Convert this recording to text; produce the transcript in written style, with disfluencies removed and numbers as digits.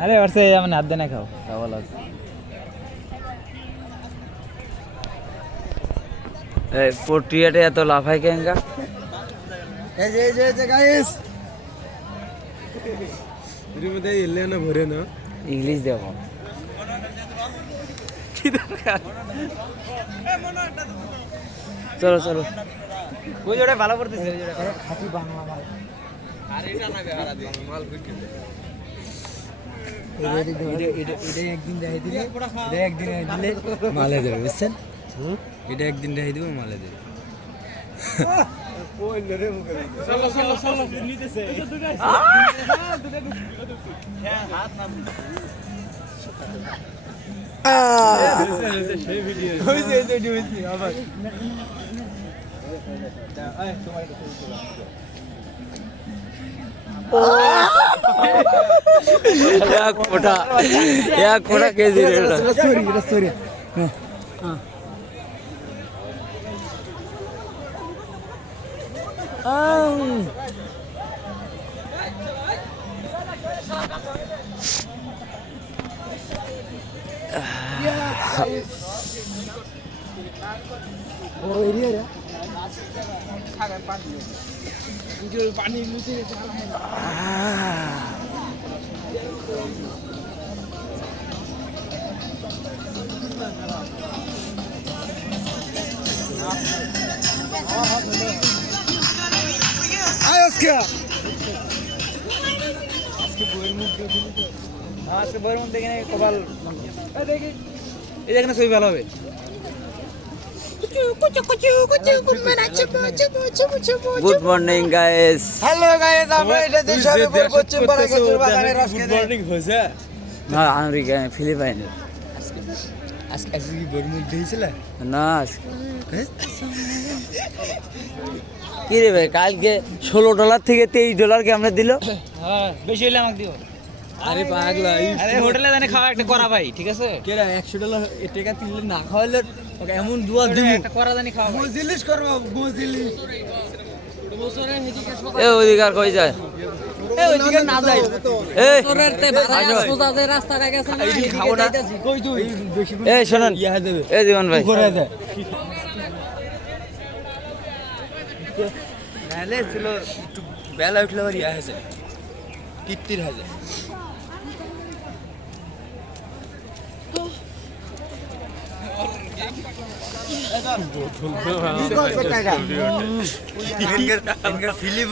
আরে ওরসে মানে হাত দেনা খাও ভালো আছে এই পোট্রিয়াতে এত লাফাই কেঙ্গা এই যে গাইস এর মধ্যে এলে না ভরে না ইংলিশ দেখো কি দরকার চলো চলো ওই জোড়া ভালো করতেছে ওই জোড়া খাঁটি বাংলা মাল আর এটা না বেহারা দিন মাল বিক্রি এটা একদিন দেখাই দিলে এটা একদিন দিলে মালে দেবে বুঝছেন এটা একদিন দেখাই দিব মালে দেবে চলো চলো চলো নিতেছে হাত নাম সেই ভিডিও হইছে হইছে আবার এই তোমার কাছে एक फोटा केजी सॉरी पानी नीचे আজকে বইয়ের মধ্যে এখানে কপাল দেখি এই যেখানে ছবি ভালো হবে good morning guys hello guys আমরা এটা দেশ হবে পশ্চিম বারাগাছুর বাগানের আজকে গুড মর্নিং হইছে না আমেরিকা ফিলিপাইনের আজকে কি বর্মুল দিয়েছিল না কি রে ভাই কালকে $16 থেকে $23 কে আমরা দিল হ্যাঁ বেশি হইলে আমাকে দিও আরে পাগলা আরে হোটেলে জানে খাওয়া একটা করা ভাই ঠিক আছে কেরা $100 টাকা দিলে না খাওয়ালে ওকে এমন দুয়া দিব একটা করা জানি খাওয়া মজলিস করব মজলিস বছরে হেদিকে এ অধিকার কই যায় এ ওইদিকে না যাই এই তোরের তে বাড়া সোজা যে রাস্তাটা গেছে না এই খাবো না কই তুই বেশি এই শুনুন ইয়া দেবে এই জীবন ভাই করে দে নালে ছিল একটু বেলা উঠলে আর ইয়া হয়েছে কিত্তির হাজার ফিলিপ